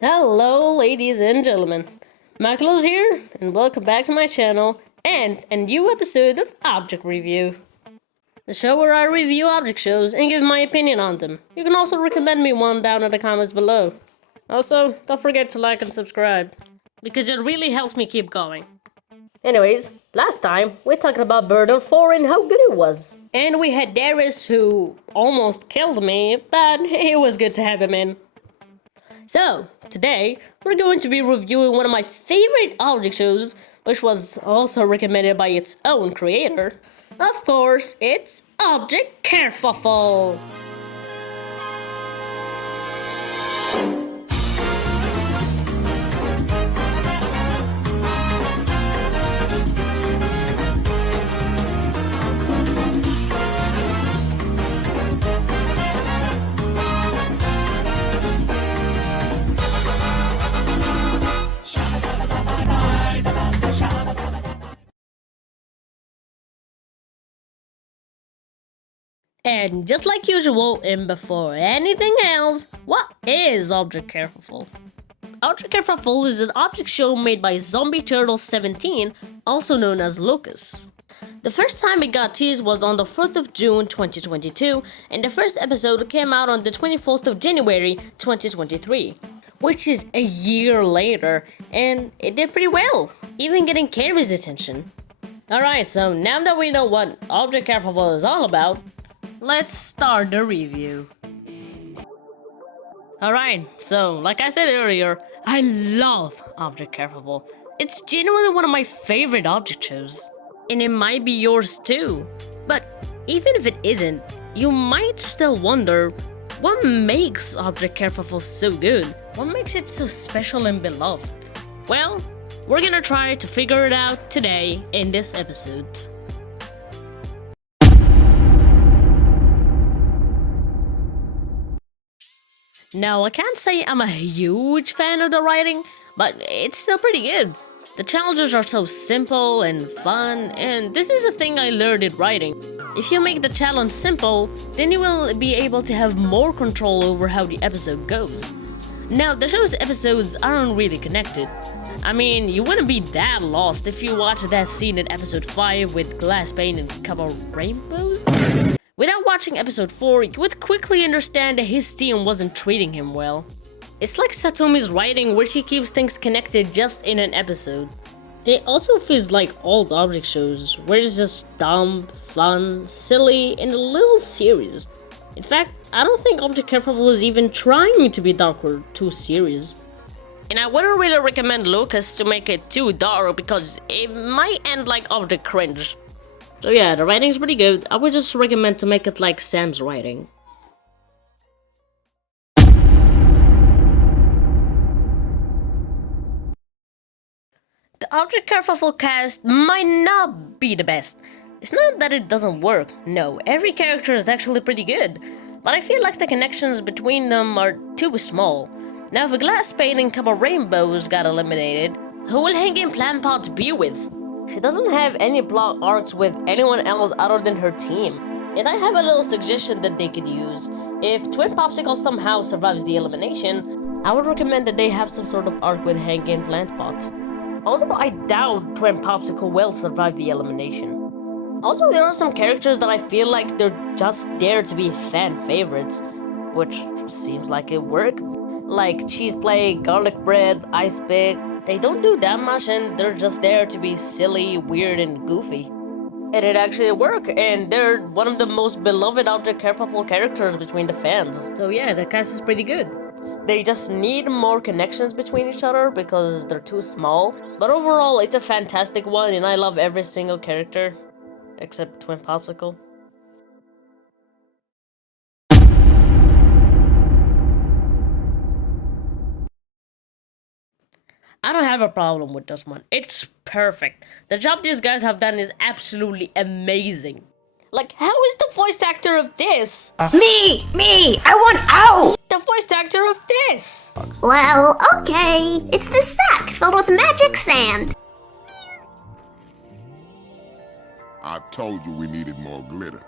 Hello, ladies and gentlemen. Michael's here, and welcome back to my channel and a new episode of Object Review, the show where I review object shows and give my opinion on them. You can also recommend me one down in the comments below. Also, don't forget to like and subscribe, because it really helps me keep going. Anyways, last time we talked about Burden 4 and how good it was. And we had Darius who almost killed me, but it was good to have him in. So, today, we're going to be reviewing one of my favorite object shows, which was also recommended by its own creator. Of course, it's Object Kerfuffle! And just like usual, and before anything else, what is Object Kerfuffle? Object Kerfuffle is an object show made by Zombie Turtle 17, also known as Lucas. The first time it got teased was on the 4th of June 2022, and the first episode came out on the 24th of January 2023, which is a year later, and it did pretty well, even getting Carrie's attention. Alright, so now that we know what Object Kerfuffle is all about, let's start the review. Alright, so like I said earlier, I love Object Kerfuffle. It's genuinely one of my favorite object shows. And it might be yours too. But even if it isn't, you might still wonder, what makes Object Kerfuffle so good? What makes it so special and beloved? Well, we're gonna try to figure it out today in this episode. Now, I can't say I'm a huge fan of the writing, but it's still pretty good. The challenges are so simple and fun, and this is a thing I learned in writing. If you make the challenge simple, then you will be able to have more control over how the episode goes. Now, the show's episodes aren't really connected. I mean, you wouldn't be that lost if you watched that scene in episode 5 with glass paint and a couple rainbows. Without watching episode 4, you would quickly understand that his team wasn't treating him well. It's like Satomi's writing, where she keeps things connected just in an episode. It also feels like old object shows, where it's just dumb, fun, silly, and a little serious. In fact, I don't think Object Kerfuffle is even trying to be dark or too serious. And I wouldn't really recommend Lucas to make it too dark, because it might end like Object Cringe. So yeah, the writing's pretty good. I would just recommend to make it like Sam's writing. The Object Kerfuffle cast might not be the best. It's not that it doesn't work, no, every character is actually pretty good. But I feel like the connections between them are too small. Now if a glass pane and couple rainbows got eliminated, who will Hanging Plant Pot be with? She doesn't have any plot arcs with anyone else other than her team. And I have a little suggestion that they could use. If Twin Popsicle somehow survives the elimination, I would recommend that they have some sort of arc with Hanging Plant Pot. Although I doubt Twin Popsicle will survive the elimination. Also, there are some characters that I feel like they're just there to be fan favorites, which seems like it worked. Like Cheese Play, Garlic Bread, Ice Pick. They don't do that much, and they're just there to be silly, weird, and goofy. And it actually worked, and they're one of the most beloved Object Kerfuffle characters between the fans. So yeah, the cast is pretty good. They just need more connections between each other because they're too small. But overall, it's a fantastic one, and I love every single character. Except Twin Popsicle. I don't have a problem with this one. It's perfect. The job these guys have done is absolutely amazing. Like, how is the voice actor of this? Me! I want out! The voice actor of this! Well, okay. It's the sack filled with magic sand. I told you we needed more glitter.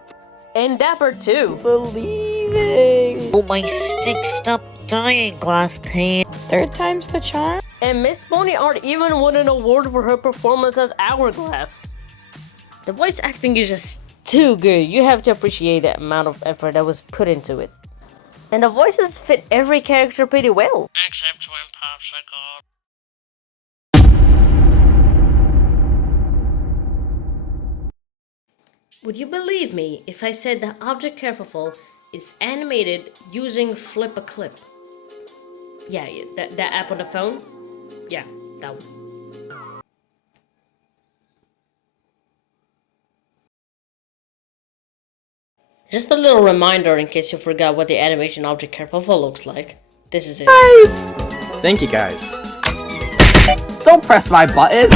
And Dapper too. Believing. Oh, my stick, stop dying, glass pane. third time's the charm. And Miss Boney Art even won an award for her performance as Hourglass. The voice acting is just too good. You have to appreciate the amount of effort that was put into it. And the voices fit every character pretty well. Except Twin Popsicle. Would you believe me if I said that Object Careful is animated using Flip a Clip? Yeah, that app on the phone? Yeah, that one. Just a little reminder in case you forgot what the animation Object Careful looks like. This is it. Guys! Thank you guys. Don't press my button!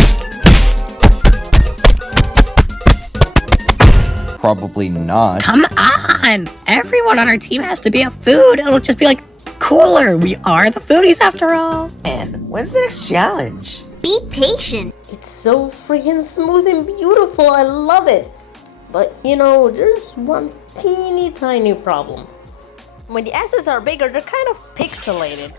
Probably not. Come on! Everyone on our team has to be a food. It'll just be like cooler. We are the foodies after all. And when's the next challenge? Be patient. It's so freaking smooth and beautiful. I love it. But you know, there's one teeny tiny problem. When the S's are bigger, they're kind of pixelated.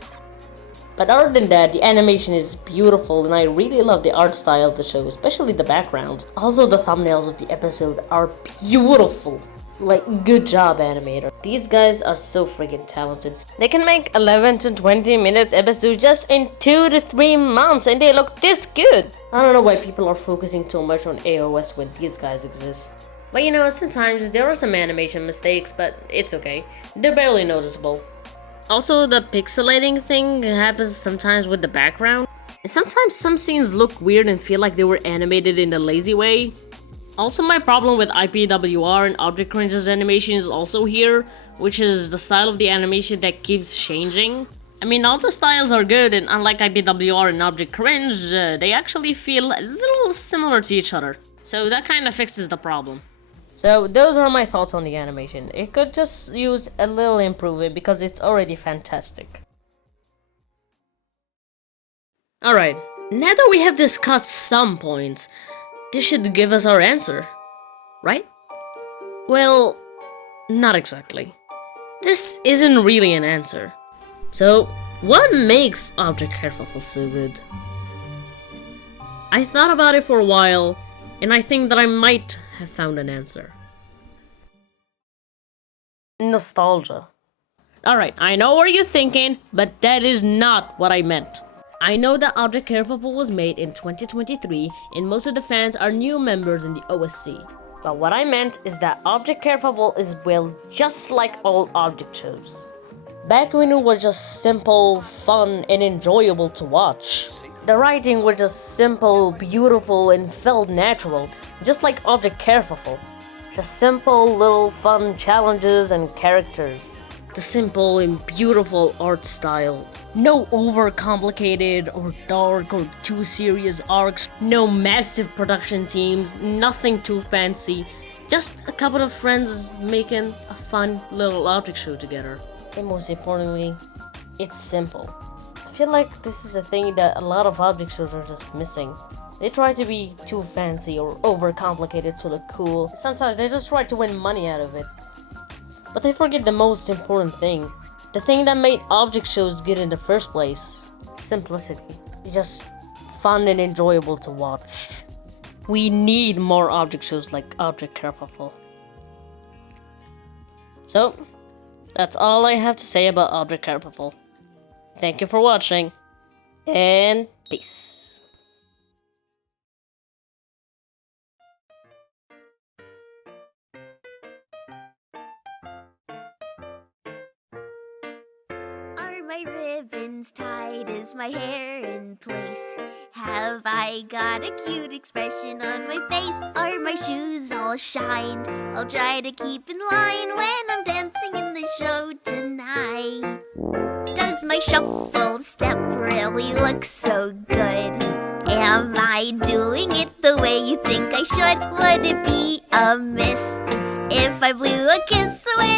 But other than that, the animation is beautiful and I really love the art style of the show, especially the backgrounds. Also, the thumbnails of the episode are beautiful. Like, good job, animator. These guys are so freaking talented. They can make 11 to 20 minutes episodes just in 2 to 3 months and they look this good. I don't know why people are focusing too much on AOS when these guys exist. But you know, sometimes there are some animation mistakes, but it's okay. They're barely noticeable. Also, the pixelating thing happens sometimes with the background. And sometimes some scenes look weird and feel like they were animated in a lazy way. Also, my problem with IPWR and Object Cringe's animation is also here, which is the style of the animation that keeps changing. I mean, all the styles are good, and unlike IPWR and Object Cringe, they actually feel a little similar to each other. So that kind of fixes the problem. So those are my thoughts on the animation. It could just use a little improvement because it's already fantastic. Alright, now that we have discussed some points, this should give us our answer, right? Well, not exactly. This isn't really an answer. So, what makes Object Careful so good? I thought about it for a while, and I think that I might have found an answer. Nostalgia. Alright, I know what you're thinking, but that is not what I meant. I know that Object Careful was made in 2023 and most of the fans are new members in the OSC. But what I meant is that Object Careful is built just like old Object shows. Back when it was just simple, fun, and enjoyable to watch. The writing was just simple, beautiful, and felt natural, just like Object Careful. The simple little fun challenges and characters. The simple and beautiful art style. No overcomplicated or dark or too serious arcs. No massive production teams. Nothing too fancy. Just a couple of friends making a fun little object show together. And most importantly, it's simple. I feel like this is a thing that a lot of object shows are just missing. They try to be too fancy or overcomplicated to look cool. Sometimes they just try to win money out of it. But they forget the most important thing. The thing that made object shows good in the first place. Simplicity. Just fun and enjoyable to watch. We need more object shows like Object Careful. So, that's all I have to say about Object Careful. Thank you for watching, and peace. My ribbons tied, is my hair in place? Have I got a cute expression on my face? Are my shoes all shined? I'll try to keep in line when I'm dancing in the show tonight. Does my shuffle step really look so good? Am I doing it the way you think I should? Would it be amiss if I blew a kiss away